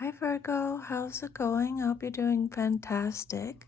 Hi Virgo, how's it going? I hope you're doing fantastic.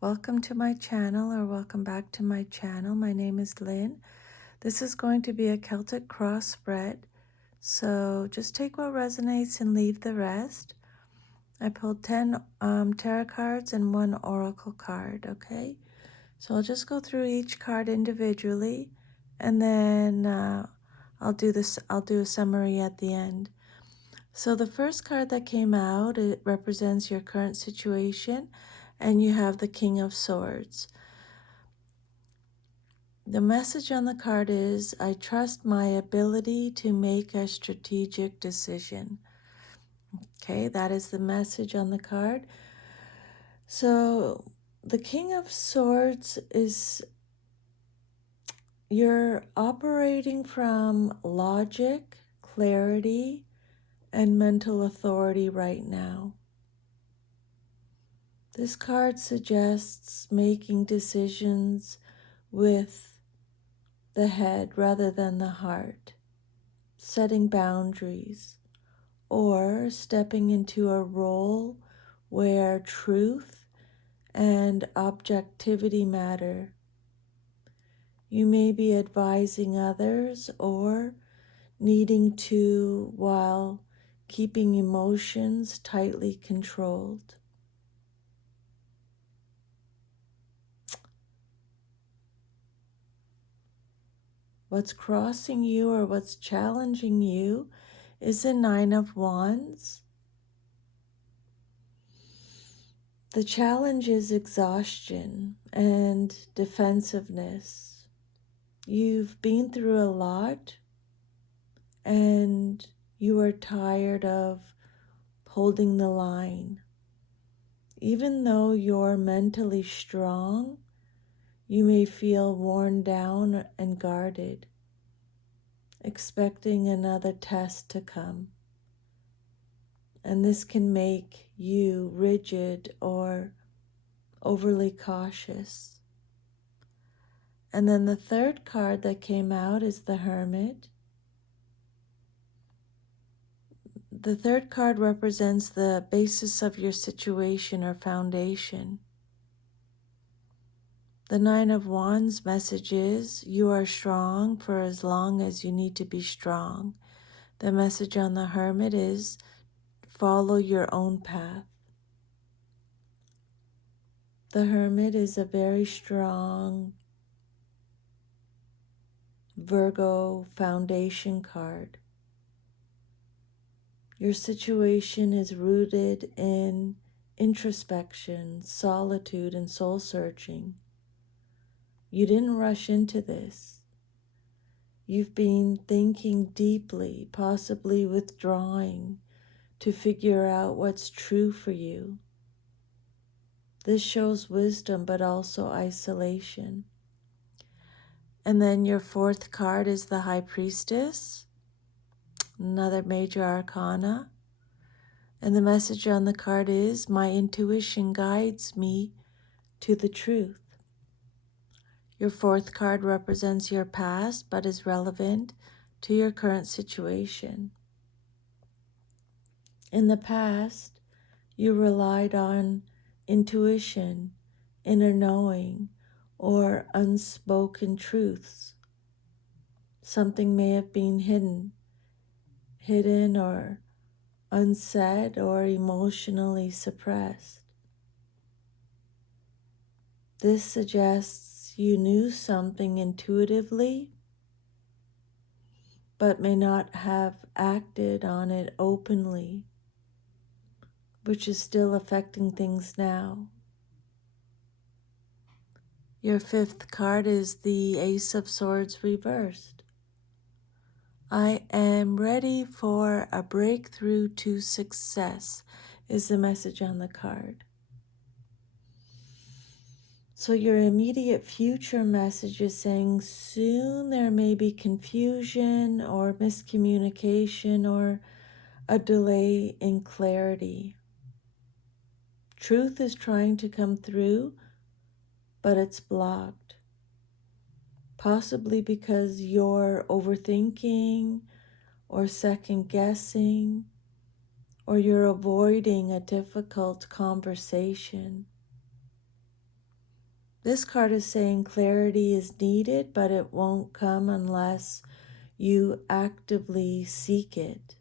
Welcome to my channel, or welcome back to my channel. My name is Lynn. This is going to be a Celtic cross spread, so just take what resonates and leave the rest. I pulled 10 tarot cards and one oracle card, okay? So I'll just go through each card individually, and then I'll do a summary at the end. So the first card that came out, it represents your current situation, and you have the King of Swords. The message on the card is, I trust my ability to make a strategic decision. Okay, that is the message on the card. So the King of Swords is, you're operating from logic, clarity, and mental authority right now. This card suggests making decisions with the head rather than the heart, setting boundaries, or stepping into a role where truth and objectivity matter. You may be advising others or needing to, while keeping emotions tightly controlled. What's crossing you or what's challenging you is the Nine of Wands. The challenge is exhaustion and defensiveness. You've been through a lot and you are tired of holding the line. Even though you're mentally strong, you may feel worn down and guarded, expecting another test to come. And this can make you rigid or overly cautious. And then the third card that came out is the Hermit. The third card represents the basis of your situation or foundation. The Nine of Wands message is, you are strong for as long as you need to be strong. The message on the Hermit is, follow your own path. The Hermit is a very strong Virgo foundation card. Your situation is rooted in introspection, solitude, and soul searching. You didn't rush into this. You've been thinking deeply, possibly withdrawing to figure out what's true for you. This shows wisdom, but also isolation. And then your fourth card is the High Priestess, another major arcana. And the message on the card is, my intuition guides me to the truth. Your fourth card represents your past, but is relevant to your current situation. In the past, you relied on intuition, inner knowing, or unspoken truths. Something may have been hidden or unsaid or emotionally suppressed. This suggests you knew something intuitively, but may not have acted on it openly, which is still affecting things now. Your fifth card is the Ace of Swords reversed. I am ready for a breakthrough to success, is the message on the card. So your immediate future message is saying soon there may be confusion or miscommunication or a delay in clarity. Truth is trying to come through, but it's blocked. Possibly because you're overthinking or second guessing or you're avoiding a difficult conversation. This card is saying clarity is needed, but it won't come unless you actively seek it.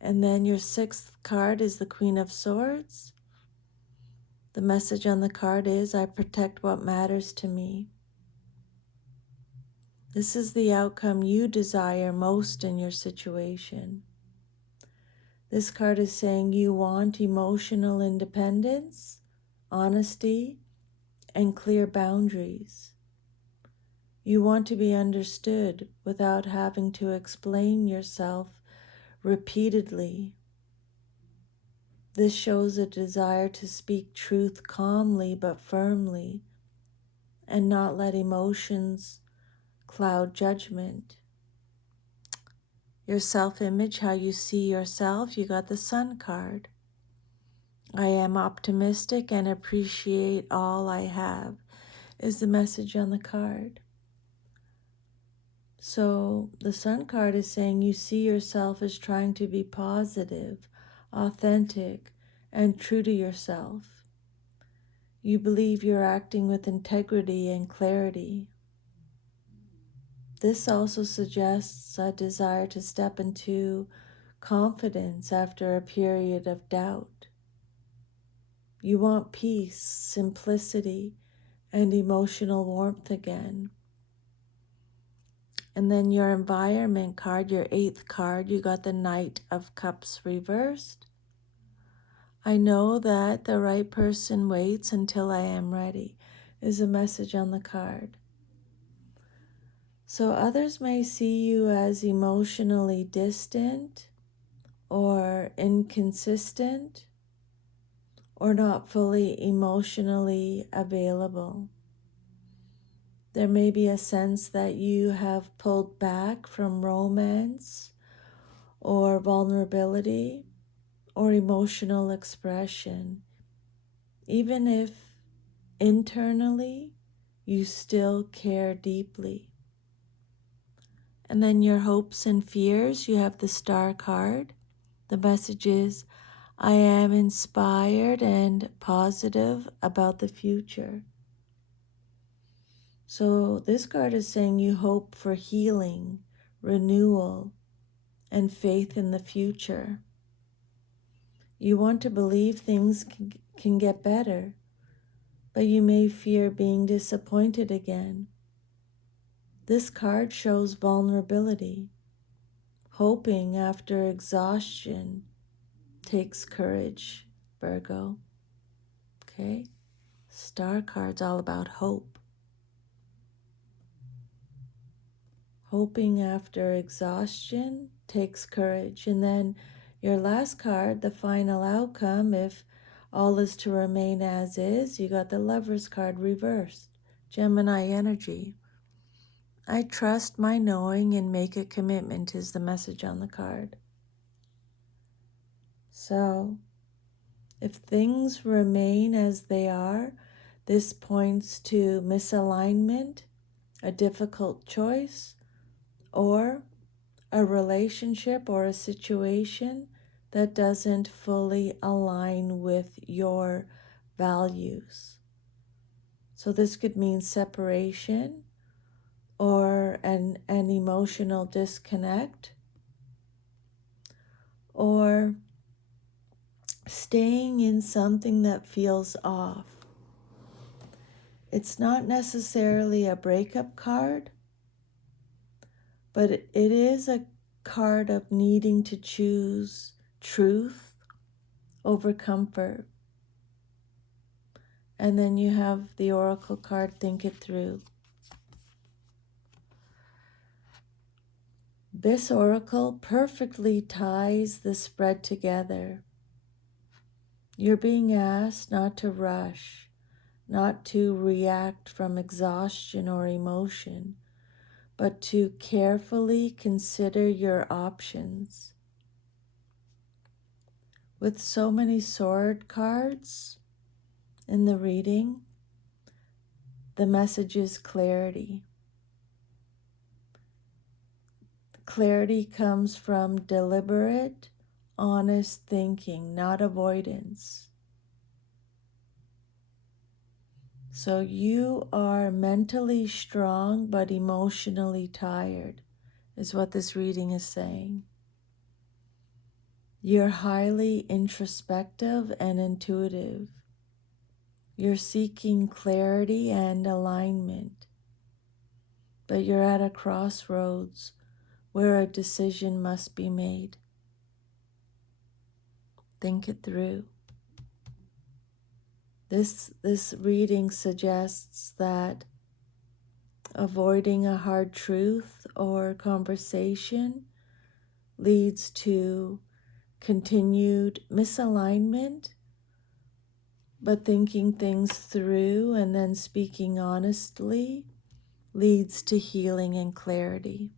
And then your sixth card is the Queen of Swords. The message on the card is, I protect what matters to me. This is the outcome you desire most in your situation. This card is saying you want emotional independence, honesty, and clear boundaries. You want to be understood without having to explain yourself repeatedly. This shows a desire to speak truth calmly but firmly and not let emotions cloud judgment. Your self-image, how you see yourself, you got the Sun card. I am optimistic and appreciate all I have is the message on the card. So the Sun card is saying you see yourself as trying to be positive, authentic, and true to yourself. You believe you're acting with integrity and clarity. This also suggests a desire to step into confidence after a period of doubt. You want peace, simplicity, and emotional warmth again. And then your environment card, your eighth card, you got the Knight of Cups reversed. I know that the right person waits until I am ready, is a message on the card. So others may see you as emotionally distant or inconsistent or not fully emotionally available. There may be a sense that you have pulled back from romance or vulnerability or emotional expression, even if internally you still care deeply. And then your hopes and fears, you have the Star card. The message is, I am inspired and positive about the future. So this card is saying you hope for healing, renewal, and faith in the future. You want to believe things can get better, but you may fear being disappointed again. This card shows vulnerability. Hoping after exhaustion takes courage, Virgo. Okay? Star card's all about hope. Hoping after exhaustion takes courage. And then your last card, the final outcome, if all is to remain as is, you got the Lover's card reversed. Gemini energy. I trust my knowing and make a commitment is the message on the card. So, if things remain as they are, this points to misalignment, a difficult choice, or a relationship or a situation that doesn't fully align with your values. So this could mean separation or an emotional disconnect or staying in something that feels off. It's not necessarily a breakup card, but it is a card of needing to choose truth over comfort. And then you have the Oracle card, Think It Through. This Oracle perfectly ties the spread together. You're being asked not to rush, not to react from exhaustion or emotion, but to carefully consider your options. With so many sword cards in the reading, the message is clarity. Clarity comes from deliberate, honest thinking, not avoidance. So you are mentally strong but emotionally tired, is what this reading is saying. You're highly introspective and intuitive. You're seeking clarity and alignment, but you're at a crossroads where a decision must be made. Think it through. This reading suggests that avoiding a hard truth or conversation leads to continued misalignment, but thinking things through and then speaking honestly leads to healing and clarity.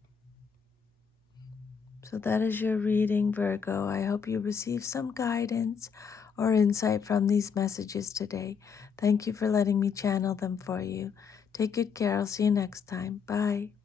So that is your reading, Virgo. I hope you receive some guidance or insight from these messages today. Thank you for letting me channel them for you. Take good care. I'll see you next time. Bye.